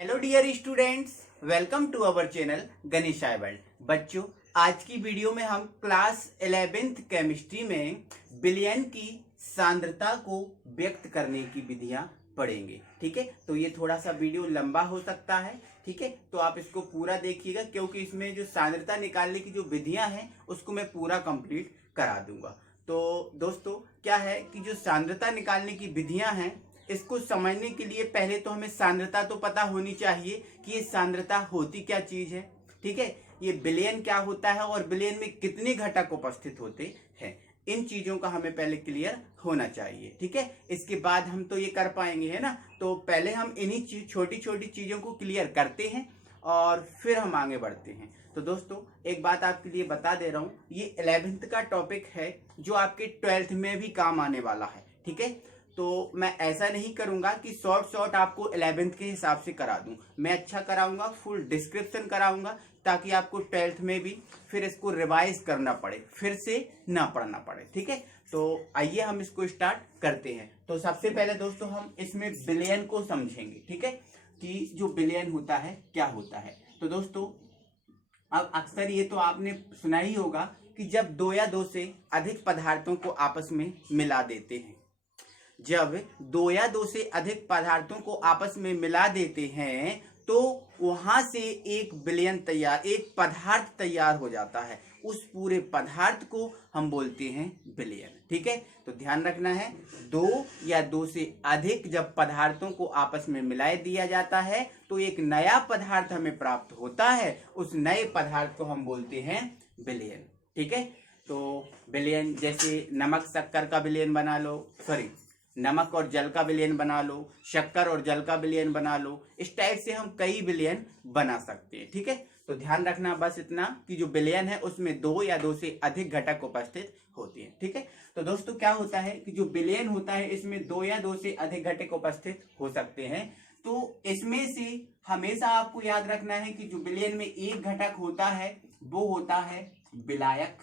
Hello dear students, welcome to our channel Ganesh world. बच्चों, आज की वीडियो में हम क्लास 11th केमिस्ट्री में विलयन की सांद्रता को व्यक्त करने की विधियां पढ़ेंगे। ठीक है, तो ये थोड़ा सा वीडियो लंबा हो सकता है। ठीक है, तो आप इसको पूरा देखिएगा क्योंकि इसमें जो सांद्रता निकालने की जो विधियां हैं उसको मैं पूरा कंप्लीट करा दूंगा। तो दोस्तों, क्या है कि जो सांद्रता निकालने की विधियां हैं इसको समझने के लिए पहले तो हमें सांद्रता तो पता होनी चाहिए कि ये सांद्रता होती क्या चीज है। ठीक है, ये विलयन क्या होता है और विलयन में कितने घटक उपस्थित होते हैं, इन चीजों का हमें पहले क्लियर होना चाहिए। ठीक है, इसके बाद हम तो ये कर पाएंगे, है ना। तो पहले हम इन्हीं छोटी छोटी चीजों को क्लियर करते हैं और फिर हम आगे बढ़ते हैं। तो दोस्तों, एक बात आपके लिए बता दे रहा हूं, ये 11th का टॉपिक है जो आपके 12th में भी काम आने वाला है। ठीक है, तो मैं ऐसा नहीं करूंगा कि शॉर्ट आपको 11th के हिसाब से करा दूं। मैं अच्छा कराऊंगा, फुल डिस्क्रिप्शन कराऊंगा ताकि आपको 12th में भी फिर इसको रिवाइज करना पड़े, फिर से ना पढ़ना पड़े। ठीक है, तो आइए हम इसको स्टार्ट करते हैं। तो सबसे पहले दोस्तों हम इसमें विलयन को समझेंगे। ठीक है, कि जो विलयन होता है क्या होता है। तो दोस्तों, अब अक्सर ये तो आपने सुना ही होगा कि जब दो या दो से अधिक पदार्थों को आपस में मिला देते हैं, जब दो या दो से अधिक पदार्थों को आपस में मिला देते हैं तो वहां से एक विलयन तैयार, एक पदार्थ तैयार हो जाता है। उस पूरे पदार्थ को हम बोलते हैं विलयन। ठीक है, तो ध्यान रखना है, दो या दो से अधिक जब पदार्थों को आपस में मिला दिया जाता है तो एक नया पदार्थ हमें प्राप्त होता है। उस नए पदार्थ को हम बोलते हैं विलयन। ठीक है, तो विलयन जैसे नमक शक्कर का विलयन बना लो, सॉरी, नमक और जल का विलयन बना लो, शक्कर और जल का विलयन बना लो। इस टाइप से हम कई विलयन बना सकते हैं। ठीक है, तो ध्यान रखना बस इतना कि जो विलयन है उसमें दो या दो से अधिक घटक उपस्थित होते हैं। ठीक है, तो दोस्तों क्या होता है कि जो विलयन होता है इसमें दो या दो से अधिक घटक उपस्थित हो सकते हैं। तो इसमें से हमेशा आपको याद रखना है कि जो विलयन में एक घटक होता है वो होता है विलायक।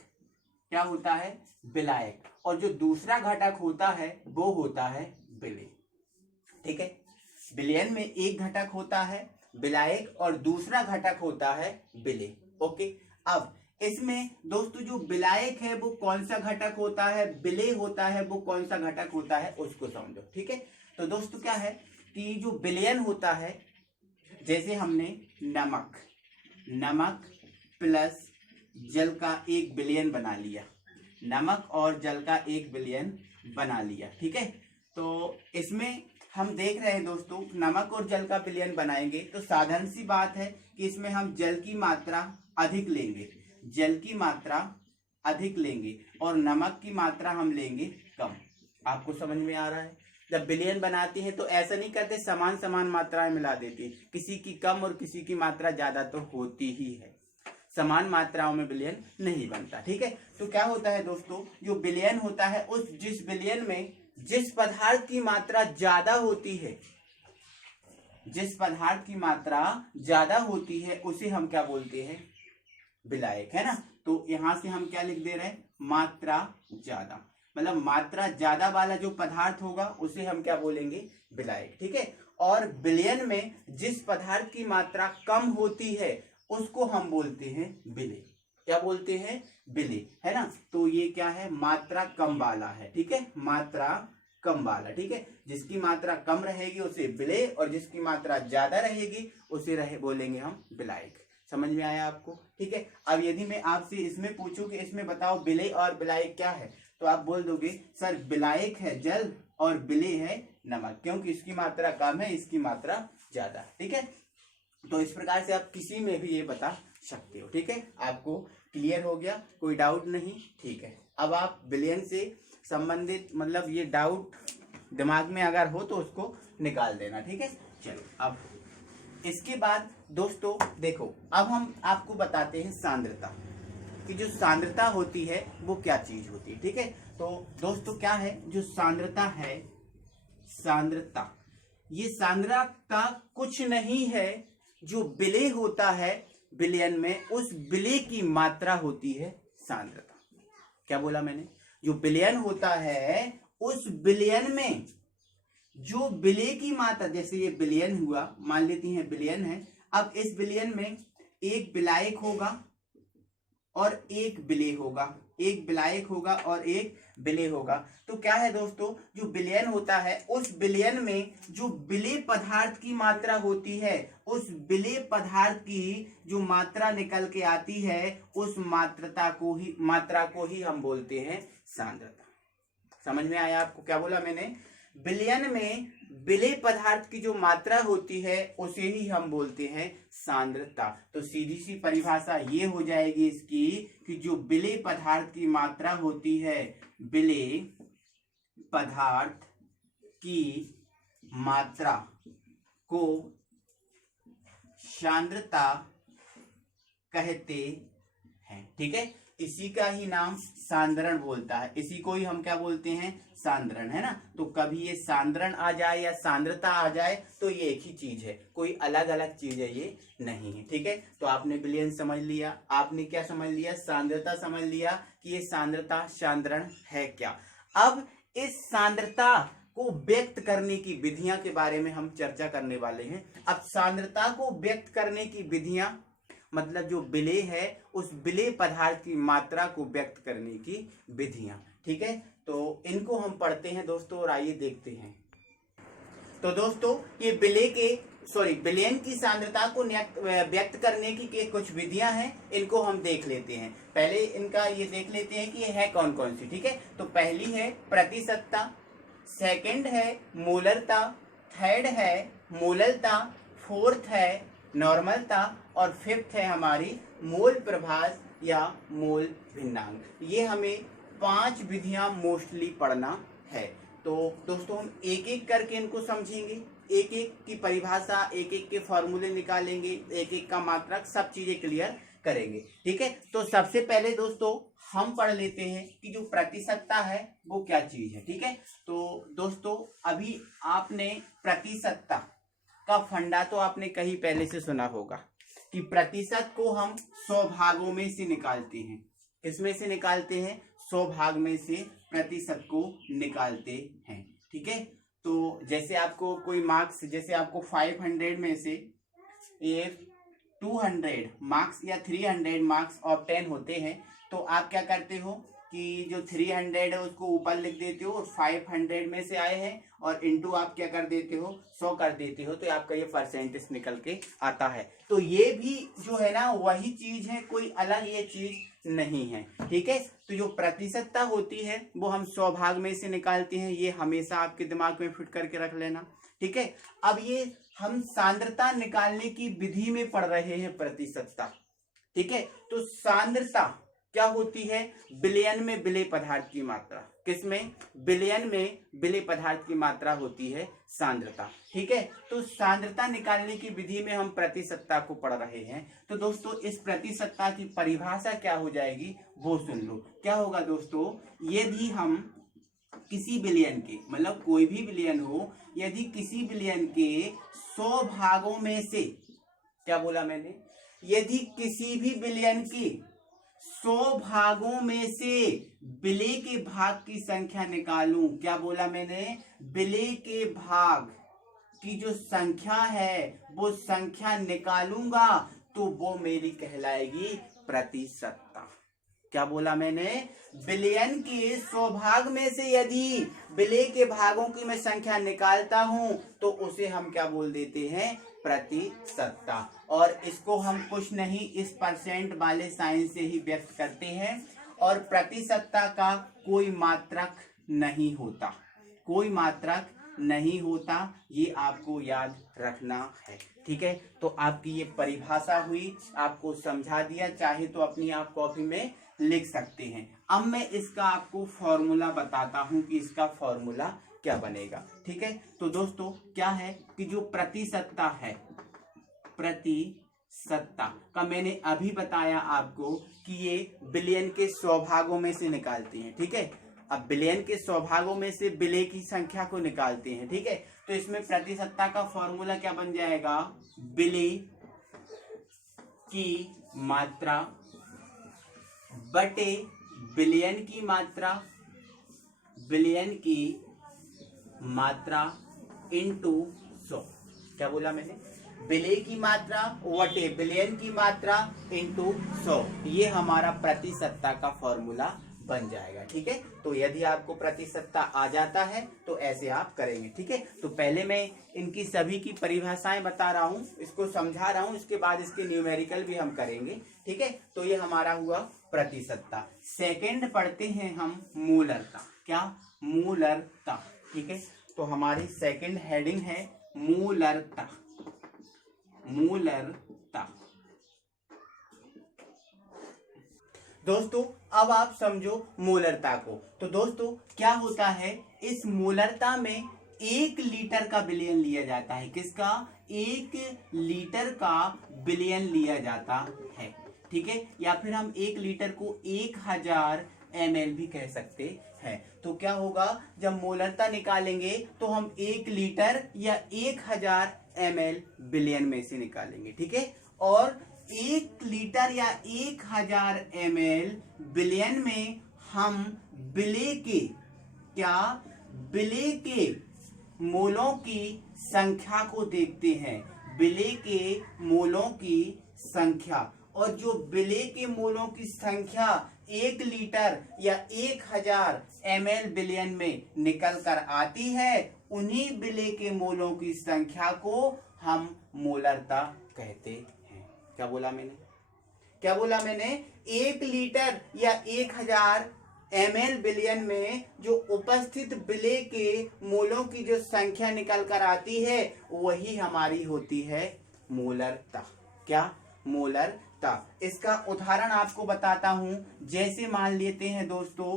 क्या होता है? विलायक। और जो दूसरा घटक होता है वो होता है विलय। ठीक है, विलयन में एक घटक होता है विलायक और दूसरा घटक होता है विलय। ओके, अब इसमें दोस्तों जो विलायक है वो कौन सा घटक होता है, विलय होता है वो कौन सा घटक होता है, उसको समझो। ठीक है, तो दोस्तों क्या है कि जो विलयन होता है, जैसे हमने नमक प्लस जल का एक विलयन बना लिया, नमक और जल का एक विलयन बना लिया। ठीक है, तो इसमें हम देख रहे हैं दोस्तों, नमक और जल का विलयन बनाएंगे तो साधारण सी बात है कि इसमें हम जल की मात्रा अधिक लेंगे, जल की मात्रा अधिक लेंगे और नमक की मात्रा हम लेंगे कम। आपको समझ में आ रहा है? जब विलयन बनाते हैं तो ऐसा नहीं करते समान समान मात्राएं मिला देते, किसी की कम और किसी की मात्रा ज्यादा तो होती ही है, समान मात्राओं में विलयन नहीं बनता। ठीक है, तो क्या होता है दोस्तों, जो विलयन होता है उस जिस विलयन में जिस पदार्थ की मात्रा ज्यादा होती है, जिस पदार्थ की मात्रा ज्यादा होती है उसे हम क्या बोलते हैं? विलायक, है ना। तो यहां से हम क्या लिख दे रहे हैं? मात्रा ज्यादा, मतलब मात्रा ज्यादा वाला जो पदार्थ होगा उसे हम क्या बोलेंगे? विलायक। ठीक है, और विलयन में जिस पदार्थ की मात्रा कम होती है उसको हम बोलते हैं विलय। क्या बोलते हैं? विलय, है ना। तो ये क्या है? मात्रा कम वाला है। ठीक है, मात्रा कम वाला। ठीक है, जिसकी मात्रा कम रहेगी उसे विलय और जिसकी मात्रा ज्यादा रहेगी उसे बोलेंगे हम विलायक। समझ में आया आपको? ठीक है, अब यदि मैं आपसे इसमें पूछूं कि इसमें बताओ विलय और विलायक क्या है, तो आप बोल दोगे सर विलायक है जल और विलय है नमक, क्योंकि इसकी मात्रा कम है इसकी मात्रा ज्यादा। ठीक है, तो इस प्रकार से आप किसी में भी ये बता सकते हो। ठीक है, आपको क्लियर हो गया? कोई डाउट नहीं? ठीक है, अब आप विलयन से संबंधित मतलब ये डाउट दिमाग में अगर हो तो उसको निकाल देना। ठीक है, चलो अब इसके बाद दोस्तों देखो, अब हम आपको बताते हैं सांद्रता, कि जो सांद्रता होती है वो क्या चीज होती है। ठीक है, तो दोस्तों क्या है जो सांद्रता है, सांद्रता, ये सांद्रता कुछ नहीं है, जो विलय होता है विलयन में उस विलय की मात्रा होती है सांद्रता। क्या बोला मैंने? जो विलयन होता है उस विलयन में जो बिले की मात्रा, जैसे ये बिलियन हुआ, मान लेती हैं बिलियन है, अब इस बिलियन में एक विलायक होगा और एक विलेय होगा, एक विलायक होगा और एक विलेय होगा। तो क्या है दोस्तों, जो विलयन होता है उस विलयन में जो विलेय पदार्थ की मात्रा होती है, उस विलेय पदार्थ की जो मात्रा निकल के आती है, उस मात्रा को ही हम बोलते हैं सांद्रता। समझ में आया आपको क्या बोला मैंने? विलयन में विलेय पदार्थ की जो मात्रा होती है उसे ही हम बोलते हैं सांद्रता। तो सीधी सी परिभाषा ये हो जाएगी इसकी कि जो विलेय पदार्थ की मात्रा होती है, विलेय पदार्थ की मात्रा को सांद्रता कहते हैं। ठीक है, इसी का ही नाम सांद्रण बोलता है, इसी को ही हम क्या बोलते हैं? सांद्रण, है ना। तो कभी ये सांद्रण आ जाए या सांद्रता आ जाए तो ये एक ही चीज है, कोई अलग अलग चीज है ये नहीं है। ठीक है, तो आपने विलयन समझ लिया, आपने क्या समझ लिया? सांद्रता समझ लिया कि ये सांद्रता सांद्रण है क्या। अब इस सांद्रता को व्यक्त करने की विधियां के बारे में हम चर्चा करने वाले हैं। अब सांद्रता को व्यक्त करने की विधियां मतलब जो विलेय है उस विलेय पदार्थ की मात्रा को व्यक्त करने की विधियां। ठीक है, तो इनको हम पढ़ते हैं दोस्तों और आइए देखते हैं। तो दोस्तों ये विलयन की सांद्रता को व्यक्त करने की कुछ विधियां हैं, इनको हम देख लेते हैं। पहले इनका ये देख लेते हैं कि ये है कौन कौन सी। ठीक है, तो पहली है प्रतिशतता, सेकंड है मोलरता, थर्ड है मोललता, फोर्थ है नॉर्मलता और फिफ्थ है हमारी मोल प्रभास या मोल भिन्नांक। ये हमें 5 विधियां मोस्टली पढ़ना है। तो दोस्तों हम एक एक करके इनको समझेंगे, एक एक की परिभाषा, एक एक के फॉर्मूले निकालेंगे, एक एक का मात्रक, सब चीजें क्लियर करेंगे। ठीक है, तो सबसे पहले दोस्तों हम पढ़ लेते हैं कि जो प्रतिशतता है वो क्या चीज है। ठीक है, तो दोस्तों अभी आपने प्रतिशतता का फंडा तो आपने कहीं पहले से सुना होगा कि प्रतिशत को हम 100 भागों में से निकालते हैं। किसमें से निकालते हैं? 100 भाग में से प्रतिशत को निकालते हैं। ठीक है, तो जैसे आपको कोई मार्क्स, जैसे आपको 500 में से 200 मार्क्स या 300 मार्क्स ऑब्टेन होते हैं, तो आप क्या करते हो कि जो 300 है उसको ऊपर लिख देते हो और 500 में से आए हैं और इनटू आप क्या कर देते हो? 100 कर देते हो, तो आपका ये परसेंटेज निकल के आता है। तो ये भी जो है ना वही चीज है, कोई अलग ये चीज नहीं है। ठीक है, तो जो प्रतिशतता होती है वो हम 100 भाग में से निकालते हैं, ये हमेशा आपके दिमाग में फिट करके रख लेना। ठीक है, अब ये हम सांद्रता निकालने की विधि में पढ़ रहे हैं प्रतिशतता। ठीक है, तो सांद्रता क्या होती है? विलयन में विलेय पदार्थ की मात्रा। किसमें? विलयन में विलेय पदार्थ की मात्रा होती है सांद्रता। ठीक है, तो सांद्रता निकालने की विधि में हम प्रतिशतता को पढ़ रहे हैं। तो दोस्तों इस प्रतिशतता की परिभाषा क्या हो जाएगी वो सुन लो। क्या होगा दोस्तों, यदि हम किसी विलयन के, मतलब कोई भी विलयन हो, यदि किसी विलयन के 100 भागों में से, क्या बोला मैंने? यदि किसी भी विलयन के 100 भागों में से विलेय के भाग की संख्या निकालूं। क्या बोला मैंने? विलेय के भाग की जो संख्या है वो संख्या निकालूंगा तो वो मेरी कहलाएगी प्रतिशतता। क्या बोला मैंने? विलयन के 100 भाग में से यदि विलेय के भागों की मैं संख्या निकालता हूं तो उसे हम क्या बोल देते हैं? प्रतिशतता। और इसको हम कुछ नहीं, इस परसेंट वाले साइन से ही व्यक्त करते हैं। और प्रतिशतता का कोई मात्रक नहीं होता, कोई मात्रक नहीं होता, ये आपको याद रखना है। ठीक है, तो आपकी ये परिभाषा हुई, आपको समझा दिया, चाहे तो अपनी आप कॉपी में लिख सकते हैं। अब मैं इसका आपको फॉर्मूला बताता हूं कि इसका फॉर्मूला क्या बनेगा। ठीक है, तो दोस्तों क्या है कि जो प्रतिशतता है, प्रतिशतता का मैंने अभी बताया आपको कि ये विलयन के 100 भागों में से निकालते हैं। ठीक है, अब विलयन के 100 भागों में से विलेय की संख्या को निकालते हैं। ठीक है, तो इसमें प्रतिशतता का फॉर्मूला क्या बन जाएगा? विलेय की मात्रा बटे विलयन की मात्रा, विलयन की मात्रा इंटू 100। क्या बोला मैंने? बिले की मात्रा वटे बिलियन की मात्रा इंटू 100, ये हमारा प्रति सत्ता का फॉर्मूला बन जाएगा। ठीक है, तो यदि आपको प्रति सत्ता आ जाता है तो ऐसे आप करेंगे। ठीक है, तो पहले मैं इनकी सभी की परिभाषाएं बता रहा हूं, इसको समझा रहा हूं, इसके बाद इसके न्यूमेरिकल भी हम करेंगे। ठीक है, तो ये हमारा हुआ प्रति सत्ता। सेकेंड पढ़ते हैं हम मूलरता। क्या? मूलरता। ठीक है, तो हमारी सेकेंड हेडिंग है मूलरता। मूलरता। दोस्तों अब आप समझो मूलरता को। तो दोस्तों क्या होता है, इस मूलरता में 1 लीटर का बिलियन लिया जाता है। किसका? 1 लीटर का बिलियन लिया जाता है। ठीक है, या फिर हम 1 लीटर को 1000 ml भी कह सकते हैं। तो क्या होगा, जब मूलरता निकालेंगे तो हम 1 लीटर या 1000 ml बिलियन में से निकालेंगे। ठीक है, और 1 लीटर या 1000 ml बिलियन में हम बिले के क्या बिले के मोलों की संख्या को देखते हैं। बिले के मोलों की संख्या, और जो बिले के मोलों की संख्या 1 लीटर या 1000 ml बिलियन में निकल कर आती है, उन्हीं बिले के मोलों की संख्या को हम मोलरता कहते हैं। क्या बोला मैंने? क्या बोला मैंने? 1 लीटर या 1000 ml बिलियन में जो उपस्थित बिले के मोलों की जो संख्या निकल कर आती है, वही हमारी होती है मोलरता। क्या? मोलरता। इसका उदाहरण आपको बताता हूं। जैसे मान लेते हैं दोस्तों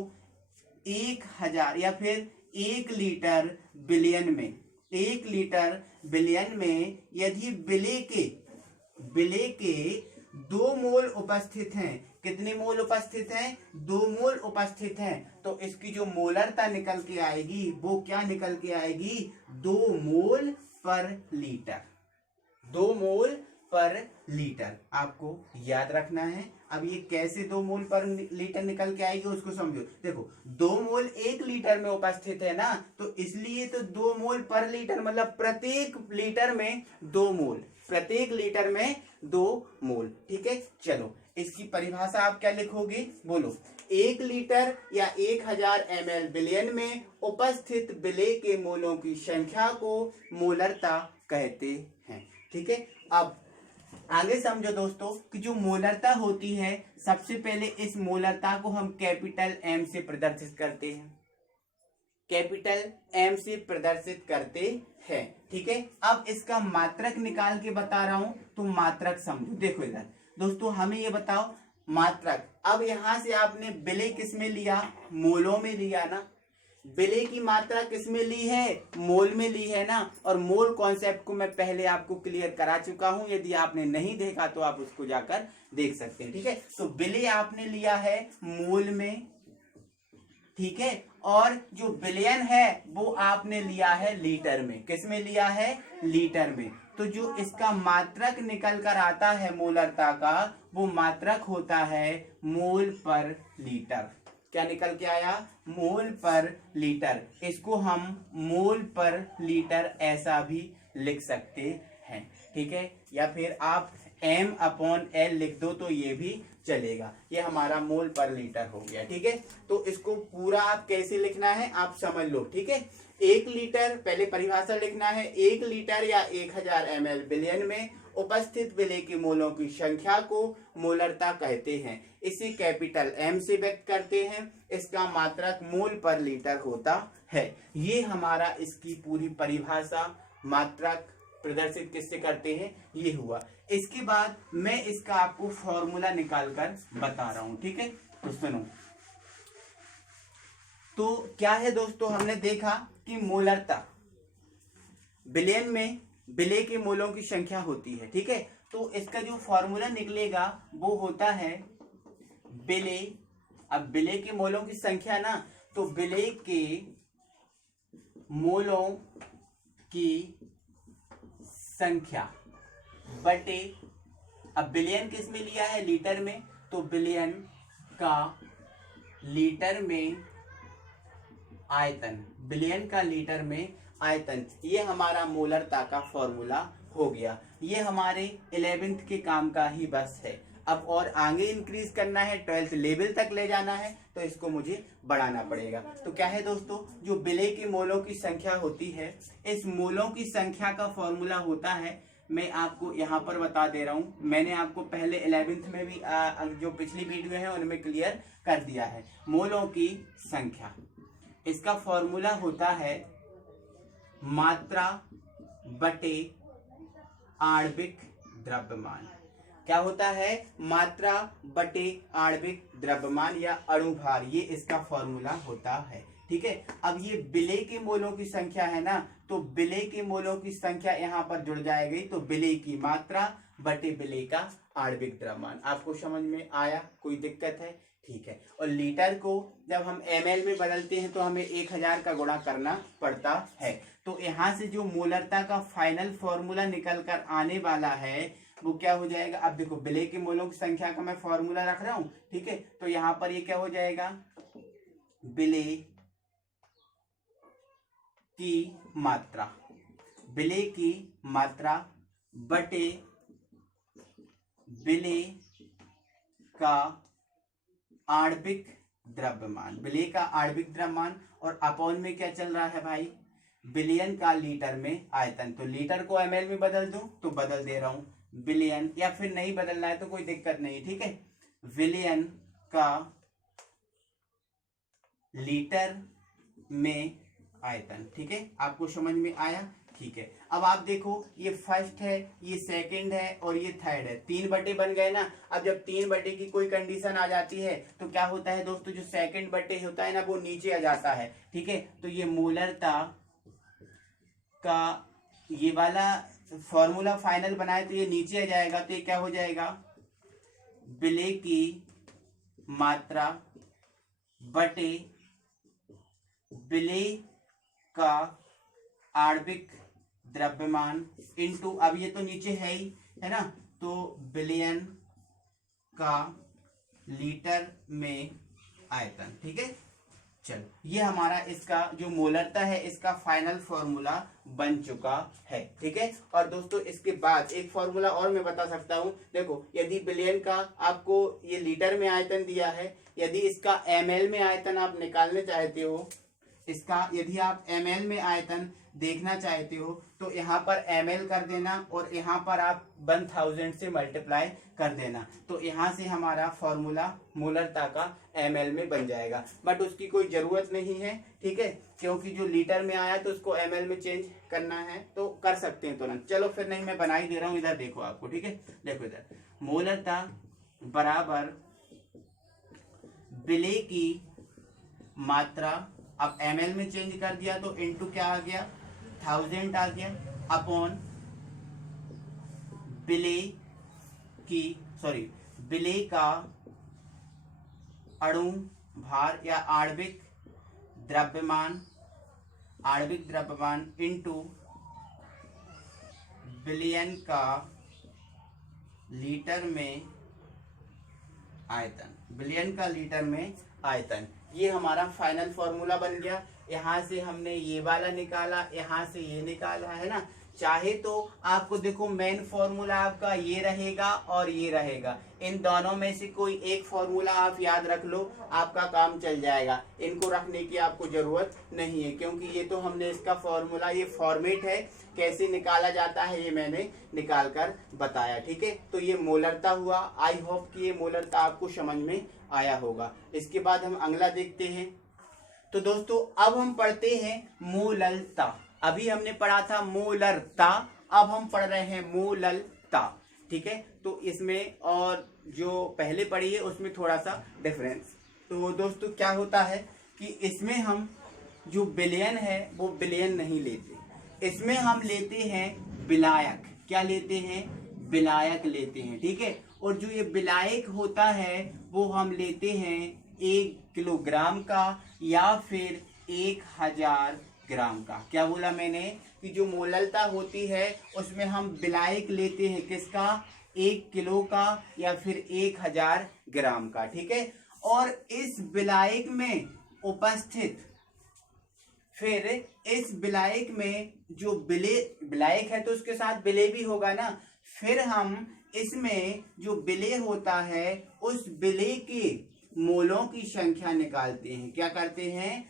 1000 या फिर 1 लीटर बिलियन में, 1 लीटर बिलियन में यदि बिले के 2 मोल उपस्थित हैं। कितने मोल उपस्थित हैं? 2 मोल उपस्थित हैं। तो इसकी जो मोलरता निकल के आएगी वो क्या निकल के आएगी? 2 मोल पर लीटर। 2 मोल पर लीटर आपको याद रखना है। अब ये कैसे 2 मोल पर लीटर निकल के आएगी उसको समझो। देखो 2 मोल 1 लीटर में उपस्थित है ना, तो इसलिए तो 2 मोल पर लीटर, मतलब प्रत्येक लीटर में 2 मोल, प्रत्येक लीटर में 2 मोल। ठीक है, चलो इसकी परिभाषा आप क्या लिखोगे? बोलो। 1 लीटर या 1000 ml बिलियन में उपस्थित बिले के मोलों की संख्या को मोलरता कहते हैं। ठीक है, अब आगे समझो दोस्तों कि जो मोलरता होती है, सबसे पहले इस मोलरता को हम कैपिटल M से प्रदर्शित करते हैं। कैपिटल M से प्रदर्शित करते हैं। ठीक है, अब इसका मात्रक निकाल के बता रहा हूं, तो मात्रक समझो। देखो इधर दोस्तों, हमें ये बताओ मात्रक। अब यहां से आपने बिले किस में लिया? मोलों में लिया ना। बिले की मात्रा किस में ली है? मोल में ली है ना। और मोल कॉन्सेप्ट को मैं पहले आपको क्लियर करा चुका हूं, यदि आपने नहीं देखा तो आप उसको जाकर देख सकते हैं। ठीक है, तो बिले आपने लिया है मोल में। ठीक है, और जो बिलियन है वो आपने लिया है लीटर में। किस में लिया है? लीटर में। तो जो इसका मात्रक निकल कर आता है मोलरता का, वो मात्रक होता है मोल पर लीटर। क्या निकल के आया? मोल पर लीटर। इसको हम मोल पर लीटर ऐसा भी लिख सकते हैं। ठीक है, या फिर आप M/L लिख दो तो ये भी चलेगा। ये हमारा मोल पर लीटर हो गया। ठीक है, तो इसको पूरा आप कैसे लिखना है आप समझ लो। ठीक है, 1 लीटर, पहले परिभाषा लिखना है। 1 लीटर या 1000 ml बिलियन में उपस्थित बिले के मोलों की संख्या को मोलरता कहते हैं। इसे कैपिटल M से व्यक्त करते हैं। इसका मात्रक मोल पर लीटर होता है। ये हमारा इसकी पूरी परिभाषा, मात्रक प्रदर्शित किससे करते हैं, ये हुआ। इसके बाद मैं इसका आपको फॉर्मूला निकाल कर बता रहा हूं। ठीक है, तो सुनो। तो क्या है दोस्तों, हमने देखा कि मोलरता बिलियन में बिले के मोलों की संख्या होती है। ठीक है, तो इसका जो फॉर्मूला निकलेगा वो होता है बिले। अब बिले के मोलों की संख्या ना, तो बिले के मोलों की संख्या बटे, अब बिलियन किस में लिया है? लीटर में। तो बिलियन का लीटर में आयतन, बिलियन का लीटर में आयतन, ये हमारा मोलरता का फॉर्मूला हो गया। ये हमारे 11th के काम का ही बस है। अब और आगे इंक्रीज करना है, 12th लेवल तक ले जाना है, तो इसको मुझे बढ़ाना पड़ेगा। तो क्या है दोस्तों, जो विलेय के मोलों की संख्या होती है, इस मोलों की संख्या का फॉर्मूला होता है, मैं आपको यहाँ पर बता दे रहा हूँ। मैंने आपको पहले 11th में भी जो पिछली वीडियो है उनमें क्लियर कर दिया है। मोलों की संख्या, इसका फॉर्मूला होता है मात्रा बटे आणविक द्रव्यमान। क्या होता है, मात्रा बटे आणविक द्रव्यमान या अणुभार, ये इसका फॉर्मूला होता है। ठीक है, अब ये विलेय के मोलों की संख्या है ना, तो विलेय के मोलों की संख्या यहाँ पर जुड़ जाएगी, तो विलेय की मात्रा बटे विलेय का आणविक द्रव्यमान। आपको समझ में आया, कोई दिक्कत है? ठीक है। और लीटर को जब हम ml में बदलते हैं तो हमें 1000 का गुणा करना पड़ता है। तो यहाँ से जो मोलरता का फाइनल फॉर्मूला निकल कर आने वाला है वो क्या हो जाएगा, अब देखो विलेय के मोलों की संख्या का मैं फॉर्मूला रख रहा हूं, ठीक है, तो यहाँ पर ये क्या हो जाएगा, विलेय की मात्रा, विलेय की मात्रा बटे विलेय का आणविक द्रव्यमान, विलेय का आणविक द्रव्यमान, और अपॉन में क्या चल रहा है भाई, बिलियन का लीटर में आयतन। तो लीटर को ml में बदल दूं तो बदल दे रहा हूं बिलियन, या फिर नहीं बदलना है तो कोई दिक्कत नहीं। ठीक है, विलियन का लीटर में आयतन। ठीक है, आपको समझ में आया? ठीक है, अब आप देखो ये फर्स्ट है, ये सेकंड है और ये थर्ड है, 3 बटे बन गए ना। अब जब 3 बटे की कोई कंडीशन आ जाती है तो क्या होता है दोस्तों, जो सेकंड बटे होता है ना वो नीचे आ जाता है। ठीक है, तो ये मोलरता का ये वाला फॉर्मूला फाइनल बनाए तो ये नीचे आ जाएगा, तो ये क्या हो जाएगा, विलेय की मात्रा बटे विलेय का आणविक द्रव्यमान इनटू, अब ये तो नीचे है ही है ना, तो बिलियन का लीटर में आयतन। ठीक है, चलो ये हमारा इसका जो मोलरता है इसका फाइनल फॉर्मूला बन चुका है। ठीक है, और दोस्तों इसके बाद एक फॉर्मूला और मैं बता सकता हूं। देखो, यदि बिलियन का आपको ये लीटर में आयतन दिया है, यदि इसका ml में आयतन आप निकालने चाहते हो, इसका यदि आप ml में आयतन देखना चाहते हो तो यहाँ पर ml कर देना और यहाँ पर आप 1000 से मल्टीप्लाई कर देना, तो यहाँ से हमारा फॉर्मूला मोलरता का ml में बन जाएगा। बट उसकी कोई ज़रूरत नहीं है, ठीक है, क्योंकि जो लीटर में आया तो उसको ml में चेंज करना है तो कर सकते हैं तुरंत। चलो फिर नहीं, मैं बना ही दे रहा हूँ, इधर देखो आपको। ठीक है, देखो इधर, मोलरता बराबर विलेय की मात्रा, अब ml में चेंज कर दिया तो इनटू क्या आ गया, 1000 आ गया, अपॉन विलेय की विलेय का अणु भार या आणविक द्रव्यमान इनटू बिलियन का लीटर में आयतन, बिलियन का लीटर में आयतन। ये हमारा फाइनल फॉर्मूला बन गया। यहाँ से हमने ये वाला निकाला, यहाँ से ये निकाला, है ना। चाहे तो आपको देखो मेन फॉर्मूला आपका ये रहेगा और ये रहेगा, इन दोनों में से कोई एक फॉर्मूला आप याद रख लो, आपका काम चल जाएगा। इनको रखने की आपको जरूरत नहीं है, क्योंकि ये तो हमने इसका फॉर्मूला, ये फॉर्मेट है, कैसे निकाला जाता है ये मैंने निकाल कर बताया। ठीक है, तो ये मोलरता हुआ। आई होप कि ये मोलरता आपको समझ में आया होगा। इसके बाद हम अगला देखते हैं। तो दोस्तों अब हम पढ़ते हैं मोललता। अभी हमने पढ़ा था मोलरता, अब हम पढ़ रहे हैं मोललता। ठीक है, तो इसमें और जो पहले पढ़ी है उसमें थोड़ा सा डिफरेंस। तो दोस्तों क्या होता है कि इसमें हम जो बिलियन है वो बिलियन नहीं लेते, इसमें हम लेते हैं विलायक। क्या लेते हैं? विलायक लेते हैं। ठीक है, और जो ये विलायक होता है वो हम लेते हैं 1 किलोग्राम का या फिर 1000 ग्राम का। क्या बोला मैंने कि जो मोललता होती है उसमें हम विलायक लेते हैं किसका? 1 किलो का या फिर 1000 ग्राम का। ठीक है, और इस विलायक में उपस्थित फिर इस विलायक में जो विलायक है तो उसके साथ विलेय भी होगा ना। फिर हम इसमें जो विलेय होता है उस विलेय के मोलों की संख्या निकालते हैं। क्या करते हैं?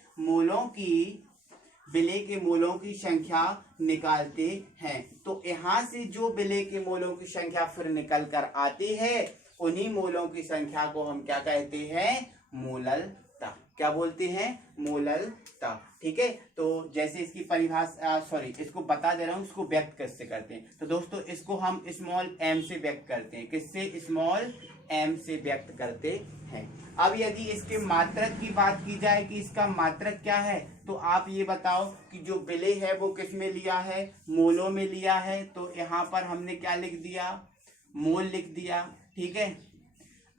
विलेय के मोलों की संख्या निकालते हैं। तो यहां से जो विलेय के मोलों की संख्या फिर निकल कर आती है, उन्हीं मोलों की संख्या को हम क्या कहते हैं? मोललता। क्या बोलते हैं? मोललता। ठीक है, तो जैसे इसकी परिभाषा इसको बता दे रहा हूं, इसको व्यक्त कैसे करते हैं। तो दोस्तों इसको हम स्मॉल m से व्यक्त करते हैं। किससे? स्मॉल m से व्यक्त करते हैं। अब यदि इसके मात्रक की बात की जाए कि इसका मात्रक क्या है, तो आप ये बताओ कि जो विलेय है वो किस में लिया है? मोलों में लिया है। तो यहाँ पर हमने क्या लिख दिया? मोल लिख दिया। ठीक है,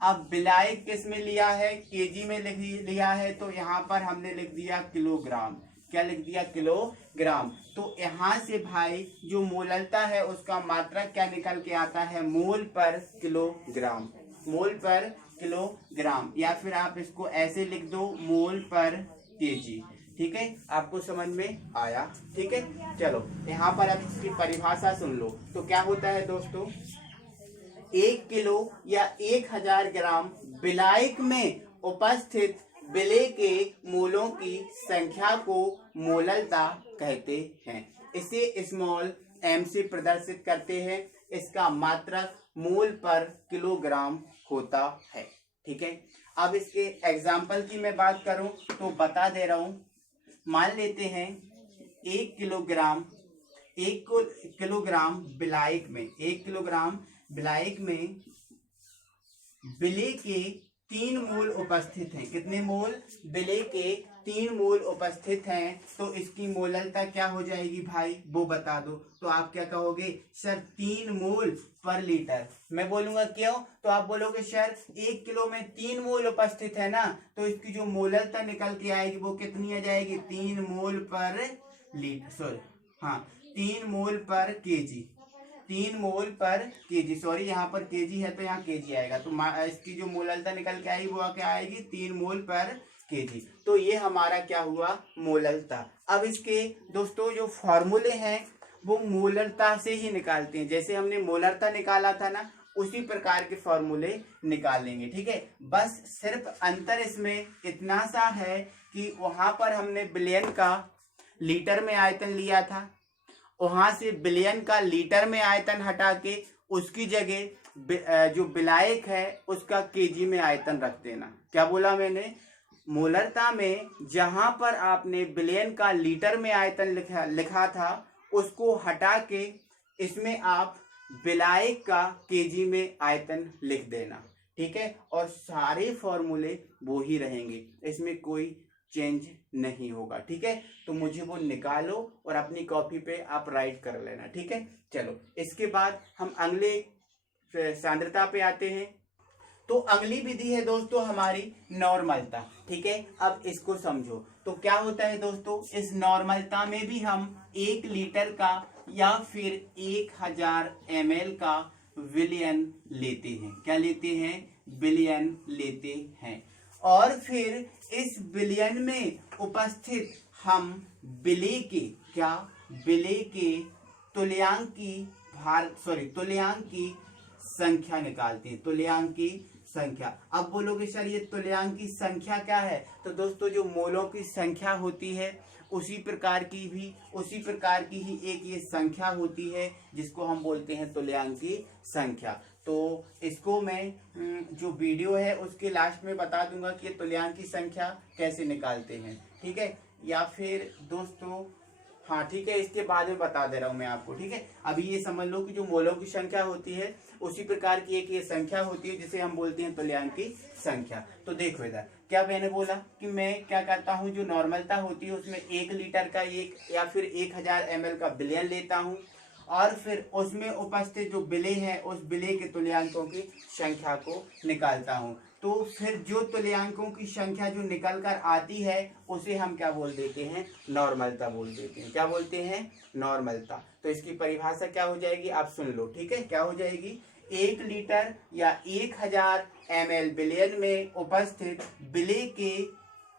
अब विलायक किस में लिया है? केजी में लिया है। तो यहाँ पर हमने लिख दिया किलोग्राम। क्या लिख दिया? किलोग्राम। तो यहाँ से भाई जो मोललता है उसका मात्रक क्या निकल के आता है? मोल पर किलोग्राम। मोल पर किलोग्राम, या फिर आप इसको ऐसे लिख दो, मोल पर केजी। ठीक है, आपको समझ में आया? ठीक है, चलो यहाँ पर अब इसकी परिभाषा सुन लो। तो क्या होता है दोस्तों? 1 किलो या 1000 ग्राम विलायक में उपस्थित विलेय के मोलों की संख्या को मोललता कहते हैं। इसे स्मॉल m से प्रदर्शित करते हैं। इसका मात्रक मोल पर किलोग्राम होता है। ठीक है, अब इसके एग्जाम्पल की मैं बात करूं तो बता दे रहा हूं। मान लेते हैं 1 किलोग्राम विलायक में, 1 किलोग्राम विलायक में विलेय के 3 मोल उपस्थित हैं। कितने मोल? विलेय के 3 मोल उपस्थित हैं। तो इसकी मोललता क्या हो जाएगी भाई, वो बता दो। तो आप क्या कहोगे? सर 3 मोल पर लीटर। मैं बोलूंगा क्यों? तो आप बोलोगे सर 1 किलो में 3 मोल उपस्थित है ना, तो इसकी जो मोललता निकल के आएगी वो कितनी आ जाएगी? 3 मोल पर लीटर, 3 मोल पर केजी। 3 मोल पर केजी, यहाँ पर केजी है तो यहाँ केजी आएगा। तो इसकी जो मोललता निकल के आएगी वो क्या आएगी? 3 मोल पर केजी। तो ये हमारा क्या हुआ? मोललता। अब इसके दोस्तों जो फॉर्मूले हैं वो मोललता से ही निकालते हैं। जैसे हमने मोलरता निकाला था ना, उसी प्रकार के फॉर्मूले निकालेंगे। ठीक है, बस सिर्फ अंतर इसमें इतना सा है कि वहां पर हमने बिलियन का लीटर में आयतन लिया था, वहां से बिलियन का लीटर में आयतन हटा के उसकी जगह जो विलायक है उसका केजी में आयतन रख देना। क्या बोला मैंने? मोलरता में जहां पर आपने बिलियन का लीटर में आयतन लिखा था, उसको हटा के इसमें आप विलायक का केजी में आयतन लिख देना। ठीक है, और सारे फॉर्मूले वो ही रहेंगे, इसमें कोई चेंज नहीं होगा। ठीक है, तो मुझे वो निकालो और अपनी कॉपी पे आप राइट कर लेना। ठीक है, चलो इसके बाद हम अगले सांद्रता पे आते हैं। तो अगली विधि है दोस्तों हमारी नॉर्मलता। ठीक है, अब इसको समझो। तो क्या होता है दोस्तों? इस नॉर्मलता में भी हम 1 लीटर का या फिर 1000 ml का विलयन लेते हैं। क्या लेते हैं? विलयन लेते हैं। और फिर इस विलयन में उपस्थित हम विलेय के तुल्यांक की संख्या निकालते हैं। तुल्यांक की संख्या। अब बोलोगे सर ये तुल्यांक की संख्या क्या है? तो दोस्तों जो मोलों की संख्या होती है उसी प्रकार की ही एक ये संख्या होती है जिसको हम बोलते हैं तुल्यांक की संख्या। तो इसको मैं जो वीडियो है उसके लास्ट में बता दूंगा कि तुल्यांक की संख्या कैसे निकालते हैं। ठीक है, या फिर दोस्तों ठीक है, इसके बाद में बता दे रहा हूं मैं आपको। ठीक है, अभी ये समझ लो कि जो मोलों की संख्या होती है उसी प्रकार की एक ये संख्या होती है जिसे हम बोलते हैं तुल्यांक की संख्या। तो देखो इधर क्या मैंने बोला कि मैं क्या करता हूं, जो नॉर्मलता होती है उसमें 1 लीटर का या फिर 1000 ml का विलयन लेता हूं और फिर उसमें उपस्थित जो विलेय है उस विलेय के तुल्यांकों की संख्या को निकालता हूं। तो फिर जो तुल्यांकों की संख्या जो निकल कर आती है उसे हम क्या बोल देते हैं? नॉर्मलता बोल देते हैं। क्या बोलते हैं? नॉर्मलता। तो इसकी परिभाषा क्या हो जाएगी आप सुन लो। ठीक है, क्या हो जाएगी? 1 लीटर या 1000 ml विलयन में उपस्थित विलेय के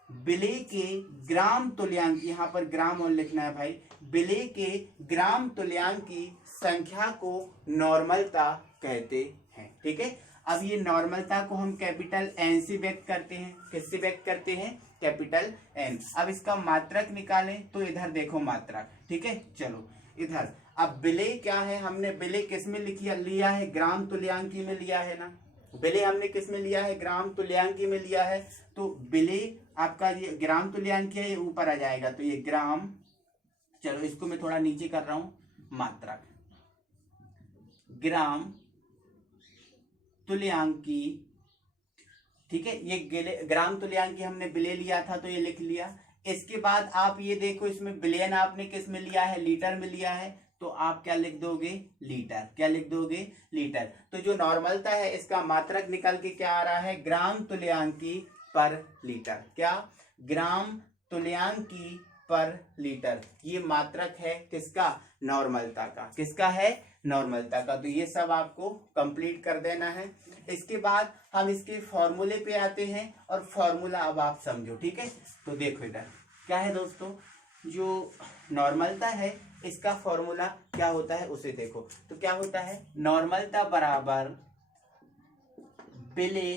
विलेय के ग्राम तुल्यांक, यहाँ पर ग्राम और लिखना है भाई, विलेय के ग्राम तुल्यांक की संख्या को नॉर्मलता कहते हैं। ठीक है, अब ये नॉर्मलता को हम कैपिटल एन से व्यक्त करते हैं। किससे व्यक्त करते हैं? Capital N. अब इसका मात्रक निकालें तो इधर देखो मात्रक। ठीक है, चलो इधर अब विलेय क्या है, हमने विलेय किस में लिया है? ग्राम तुल्यांकी में लिया है ना। विलेय हमने किस में लिया है? ग्राम तुल्यांकी में लिया है। तो विलेय आपका ये ग्राम तुल्यांकी है, ये ऊपर आ जाएगा, तो ये ग्राम, चलो इसको मैं थोड़ा नीचे कर रहा हूं, मात्रक ग्राम तुल्यांकी। ठीक है, ये ग्राम तुल्यांकी हमने विलेय लिया था तो ये लिख लिया। इसके बाद आप ये देखो, इसमें विलयन आपने किस में लिया है? लीटर में लिया है, तो आप क्या लिख दोगे? लीटर। क्या लिख दोगे? लीटर। तो जो नॉर्मलता है इसका मात्रक निकल के क्या आ रहा है? ग्राम तुल्यांकी पर लीटर। क्या? ग्राम तुल्यांकी पर लीटर। ये मात्रक है किसका? नॉर्मलता का। किसका है? नॉर्मलता का। तो ये सब आपको कंप्लीट कर देना है। इसके बाद हम इसके फॉर्मूले पे आते हैं और फॉर्मूला अब आप समझो। ठीक है, तो देखो इधर क्या है दोस्तों, जो नॉर्मलता है इसका फॉर्मूला क्या होता है उसे देखो। तो क्या होता है? नॉर्मलता बराबर विलेय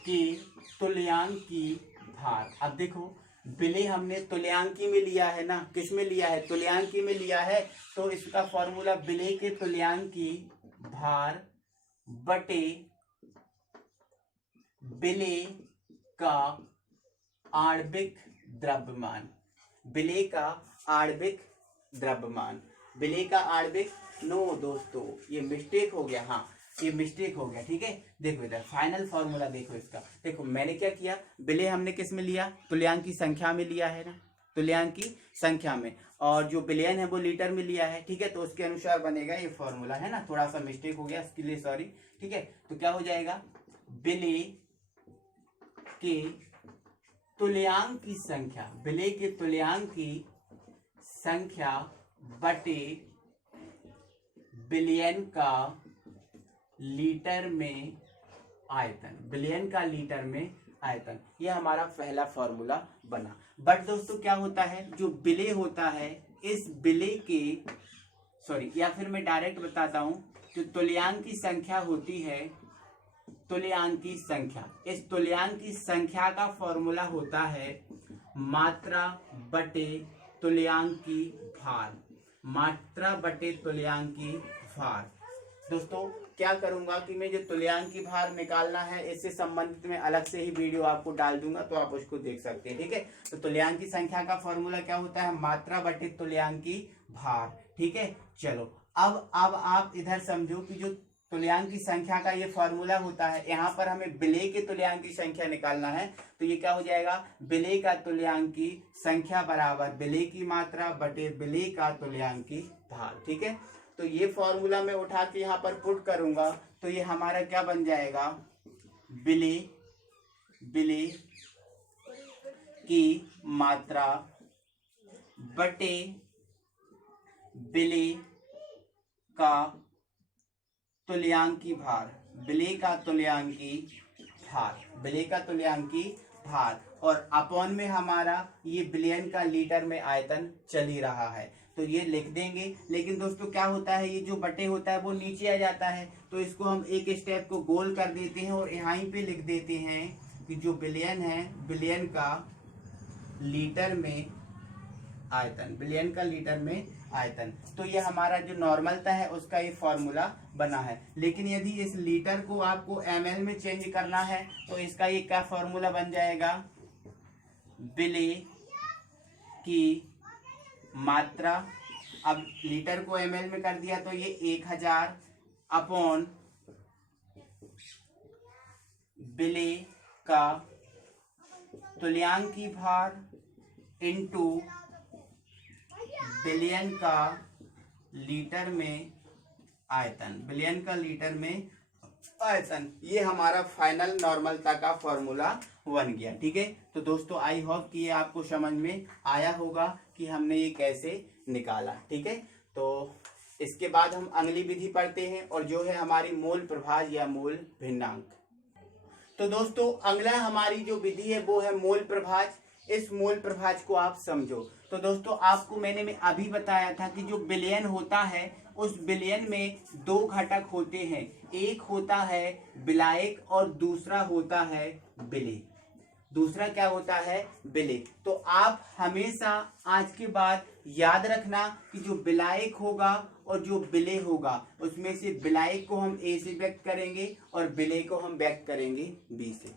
के तुल्यांकी भार। अब देखो, विलेय हमने तुल्यांकी में लिया है ना। किस में लिया है? तुल्यांकी में लिया है। तो इसका फॉर्मूला विलेय के तुल्यांकी भार बटे विलेय का आणविक द्रव्यमान। विलेय का आणविक द्रव्यमान। विलेय का आणविक, नो दोस्तों ये मिस्टेक हो गया, हाँ ये मिस्टेक हो गया। ठीक है, देखो इधर फाइनल फॉर्मूला देखो इसका। देखो मैंने क्या किया, विलेय हमने किस में लिया? तुल्यांक की संख्या में लिया है ना, तुल्यांक की संख्या में, और जो विलयन है वो लीटर में लिया है। ठीक है, तो उसके अनुसार बनेगा ये फॉर्मूला, है ना। थोड़ा सा मिस्टेक हो गया, इसके लिए सॉरी। ठीक है, तो क्या हो जाएगा? विलेय के तुल्यांक की संख्या, विलेय के तुल्यांक की संख्या बटे विलयन का लीटर में आयतन। विलयन का लीटर में आयतन, ये हमारा पहला फॉर्मूला बना। बट दोस्तों क्या होता है, जो विलेय होता है इस विलेय के, सॉरी या फिर मैं डायरेक्ट बताता हूं, जो तुल्यांक की संख्या होती है, तुल्यांक की संख्या, इस तुल्यांक की संख्या का फॉर्मूला होता है मात्रा बटे तुल्यांक की भार। मात्रा बटे तुल्यांक की भार। दोस्तों क्या करूंगा कि मैं जो तुल्यांक की भार निकालना है इससे संबंधित मैं अलग से ही वीडियो आपको डाल दूंगा, तो आप उसको देख सकते हैं। ठीक है, तो तुल्यांक की संख्या का फॉर्मूला क्या होता है? मात्रा बटे तुल्यांक की भार। ठीक है, चलो अब आप इधर समझो कि जो तुल्यांक की संख्या का ये फॉर्मूला होता है, यहाँ पर हमें विलेय के तुल्यांक की संख्या निकालना है, तो ये क्या हो जाएगा? विलेय का तुल्यांक की संख्या बराबर विलेय की मात्रा बटे विलेय का तुल्यांक की भार। ठीक है, तो ये फॉर्मूला मैं उठा के यहाँ पर पुट करूंगा, तो ये हमारा क्या बन जाएगा? विलेय की मात्रा बटे विलेय का तुल्यांकी भार। विलेय का तुल्यांकी भार, विलेय का तुल्यांकी भार, और अपॉन में हमारा ये विलयन का लीटर में आयतन चल ही रहा है, तो ये लिख देंगे। लेकिन दोस्तों क्या होता है, ये जो बटे होता है वो नीचे आ जाता है, तो इसको हम एक स्टेप को गोल कर देते हैं और यहाँ पे लिख देते हैं कि जो विलयन है, विलयन का लीटर में आयतन, विलयन का लीटर में आयतन। तो ये हमारा जो नॉर्मलता है उसका ये फॉर्मूला बना है। लेकिन यदि इस लीटर को आपको ml में चेंज करना है तो इसका ये क्या फॉर्मूला बन जाएगा? विलेय की मात्रा, अब लीटर को ml में कर दिया तो ये 1000 अपॉन विलेय का तुल्यांकी भार इनटू विलयन का लीटर में आयतन, विलयन का लीटर में आयतन। ये हमारा फाइनल नॉर्मलता का फॉर्मूला बन गया। ठीक है, तो दोस्तों आई होप कि ये आपको समझ में आया होगा कि हमने ये कैसे निकाला। ठीक है, तो इसके बाद हम अगली विधि पढ़ते हैं और जो है हमारी मोल प्रभाज या मोल भिन्नांक। तो दोस्तों अगला हमारी जो विधि है वो है मूल प्रभाज। इस मूल प्रभाज को आप समझो। तो दोस्तों आपको मैंने अभी बताया था कि जो विलयन होता है उस विलयन में दो घटक होते हैं, एक होता है विलायक और दूसरा होता है विलेय। दूसरा क्या होता है? विलेय। तो आप हमेशा आज के बाद याद रखना कि जो विलायक होगा और जो विलेय होगा उसमें से विलायक को हम ए से व्यक्त करेंगे और विलेय को हम व्यक्त करेंगे बी से।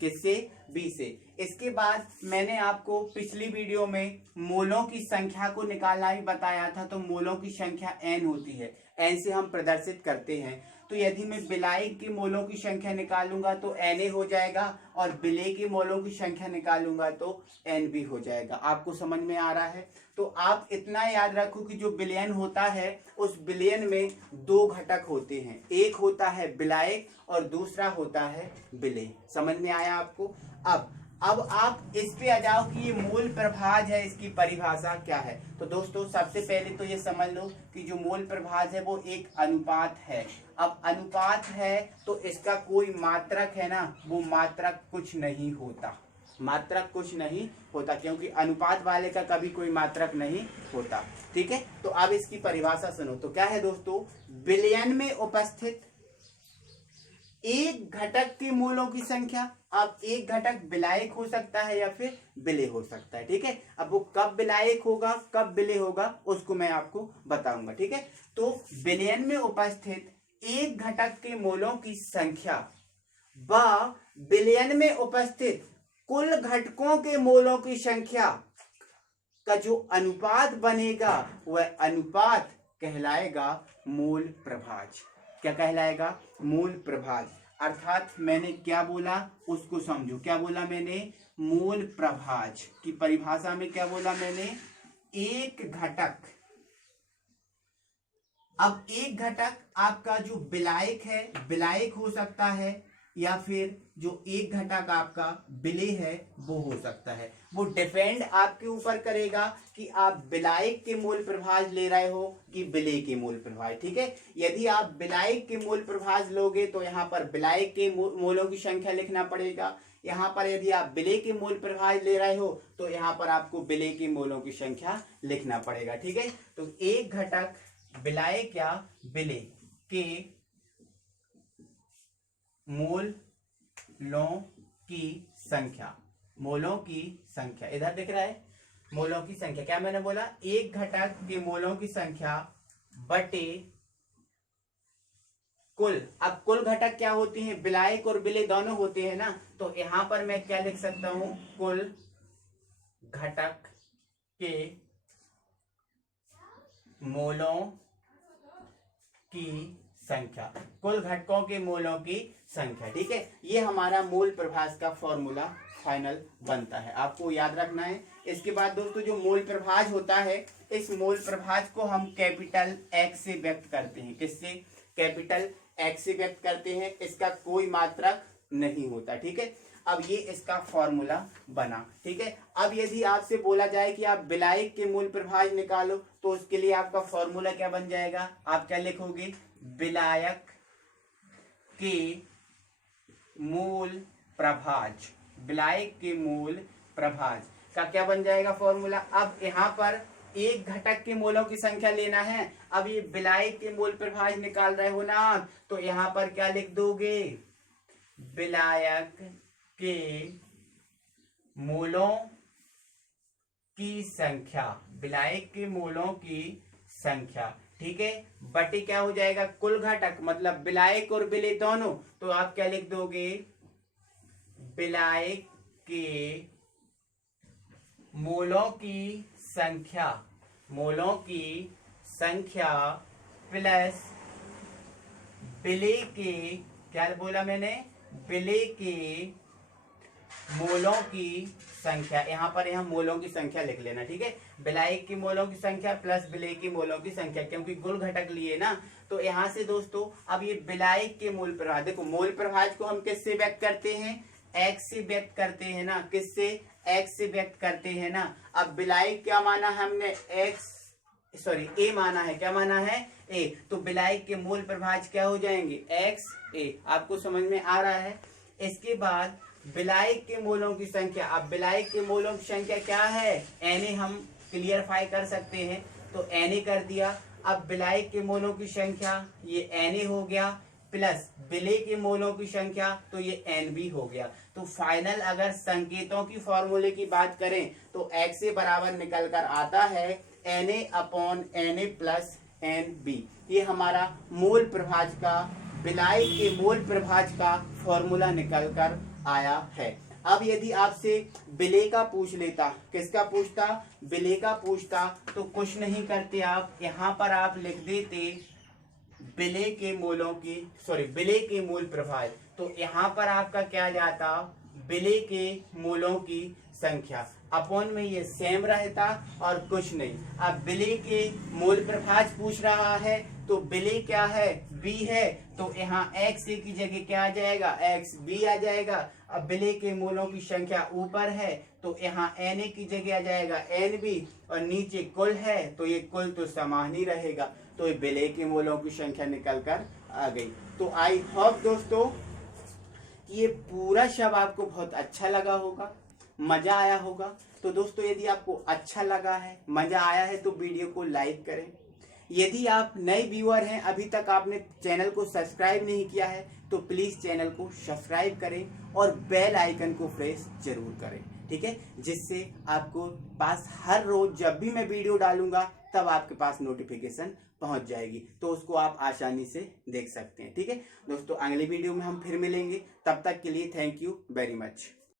किससे? बी से। इसके बाद मैंने आपको पिछली वीडियो में मोलों की संख्या को निकालना भी बताया था। तो मोलों की संख्या n होती है, n से हम प्रदर्शित करते हैं। तो यदि मैं विलायक के मोलों की संख्या निकालूंगा तो Na हो जाएगा और विलेय के मोलों की संख्या निकालूंगा तो Nb हो जाएगा। आपको समझ में आ रहा है? तो आप इतना याद रखो कि जो विलयन होता है उस विलयन में दो घटक होते हैं, एक होता है विलायक और दूसरा होता है विलेय। समझ में आया आपको? अब आप इस पे आ जाओ कि ये मूल प्रभाज है, इसकी परिभाषा क्या है। तो दोस्तों सबसे पहले तो ये समझ लो कि जो मूल प्रभाज है वो एक अनुपात है। अब अनुपात है तो इसका कोई मात्रक है ना, वो मात्रक कुछ नहीं होता। मात्रक कुछ नहीं होता क्योंकि अनुपात वाले का कभी कोई मात्रक नहीं होता। ठीक है, तो अब इसकी परिभाषा सुनो। तो क्या है दोस्तों? विलयन में उपस्थित एक घटक के मूलों की संख्या। अब एक घटक विलायक हो सकता है या फिर विलेय हो सकता है। ठीक है, अब वो कब विलायक होगा कब विलेय होगा उसको मैं आपको बताऊंगा। ठीक है, तो विलयन में उपस्थित एक घटक के मूलों की संख्या व विलयन में उपस्थित कुल घटकों के मूलों की संख्या का जो अनुपात बनेगा वह अनुपात कहलाएगा मूल प्रभाज। क्या कहलाएगा? मूल प्रभाज। अर्थात मैंने क्या बोला उसको समझो। क्या बोला मैंने? मूल प्रभाज की परिभाषा में क्या बोला मैंने? एक घटक। अब एक घटक आपका जो विलायक है, विलायक हो सकता है या फिर जो एक घटक आपका विलेय है वो हो सकता है। वो डिपेंड आपके ऊपर करेगा कि आप विलायक के मूल प्रभाज ले रहे हो कि विलेय के मूल प्रभाज। ठीक है, यदि आप विलायक के मूल प्रभाज लोगे तो यहाँ पर विलायक के मूलों की संख्या लिखना पड़ेगा। यहाँ पर यदि आप विलेय के मूल प्रभाज ले रहे हो तो यहाँ पर आपको विलेय के मूलों की संख्या लिखना पड़ेगा। ठीक है, तो एक घटक विलायक या विलेय के मोलों की संख्या। मोलों की संख्या इधर दिख रहा है, मोलों की संख्या। क्या मैंने बोला? एक घटक के मोलों की संख्या बटे कुल। अब कुल घटक क्या होती हैं? विलायक और विलेय दोनों होते हैं ना। तो यहां पर मैं क्या लिख सकता हूं? कुल घटक के मोलों की संख्या। कुल घटकों के मोलों की संख्या। ठीक है, ये हमारा मूल प्रभाज का फॉर्मूला फाइनल बनता है, आपको याद रखना है। इसके बाद दोस्तों जो मूल प्रभाज होता है, इस मूल प्रभाज को हम कैपिटल एक्स से व्यक्त करते हैं। किससे? कैपिटल एक्स से व्यक्त करते हैं। इसका कोई मात्रक नहीं होता। ठीक है, अब ये इसका फॉर्मूला बना। ठीक है, अब यदि आपसे बोला जाए कि आप विलायक के मूल प्रभाज निकालो तो उसके लिए आपका फॉर्मूला क्या बन जाएगा? आप क्या लिखोगे? विलायक के मूल प्रभाज। विलायक के मूल प्रभाज का क्या बन जाएगा फॉर्मूला? अब यहाँ पर एक घटक के मोलों की संख्या लेना है। अब ये विलायक के मूल प्रभाज निकाल रहे हो ना, तो यहाँ पर क्या लिख दोगे? विलायक के मोलों की संख्या। विलायक के मोलों की संख्या। ठीक है, बटे क्या हो जाएगा? कुल घटक, मतलब विलायक और विलेय दोनों। तो आप क्या लिख दोगे? विलायक के मोलों की संख्या। मोलों की संख्या प्लस विलेय के, क्या बोला मैंने? विलेय के मोलों की संख्या। यहाँ पर यहाँ मोलों की संख्या लिख लेना। ठीक है, विलायक की मोलों की संख्या प्लस विलेय की मोलों की संख्या, क्योंकि कुल घटक लिए ना। तो यहाँ से दोस्तों अब ये विलायक के मूल प्रभाज, देखो मूल प्रभाज को हम किससे व्यक्त करते हैं? एक्स से व्यक्त करते हैं ना। किससे? एक्स से व्यक्त करते हैं ना। अब विलायक क्या माना है हमने? एक्स, सॉरी ए माना है। क्या माना है? ए। तो विलायक के मूल प्रभाज क्या हो जाएंगे? एक्स ए। आपको समझ में आ रहा है? इसके बाद विलायक के मोलों की संख्या। अब विलायक के मोलों की संख्या क्या है, Na हम क्लियरफाई कर सकते हैं, तो Na कर दिया। अब विलायक के मोलों की संख्या ये Na हो गया, प्लस विलेय के मोलों की संख्या तो ये Nb हो गया। तो फाइनल अगर संकेतों की फॉर्मूले की बात करें तो x से बराबर निकल कर आता है Na/Na प्लस Nb। ये हमारा मोल प्रभाज का, विलायक के मोल प्रभाज का फॉर्मूला निकल कर आया है। अब यदि आपसे विलेय का पूछ लेता, किसका पूछता, विलेय का पूछता, तो कुछ नहीं करते आप, यहाँ पर आप लिख देते विलेय के मोलों की, विलेय के मोल प्रभाज। तो यहाँ पर आपका क्या जाता, विलेय के मोलों की संख्या अपॉन में ये सेम रहता और कुछ नहीं। अब विलेय के मोल प्रभाज पूछ रहा है, तो विलेय क्या है, B है, तो यहाँ XA की जगह क्या आ जाएगा, XB आ जाएगा। अब विलेय के मोलों की संख्या ऊपर है, तो यहाँ Na की जगह आ जाएगा NB, और नीचे कुल है तो ये कुल तो समान ही रहेगा। तो ये विलेय के मोलों की संख्या निकल कर आ गई। तो आई होप दोस्तों ये पूरा शब्द आपको बहुत अच्छा लगा होगा, मजा आया होगा। तो दोस्तों यदि आपको अच्छा लगा है, मजा आया है, तो वीडियो को लाइक करें। यदि आप नए व्यूअर हैं, अभी तक आपने चैनल को सब्सक्राइब नहीं किया है, तो प्लीज चैनल को सब्सक्राइब करें और बेल आइकन को प्रेस जरूर करें, ठीक है, जिससे आपको पास हर रोज जब भी मैं वीडियो डालूंगा तब आपके पास नोटिफिकेशन पहुंच जाएगी, तो उसको आप आसानी से देख सकते हैं। ठीक है दोस्तों, अगली वीडियो में हम फिर मिलेंगे, तब तक के लिए थैंक यू वेरी मच।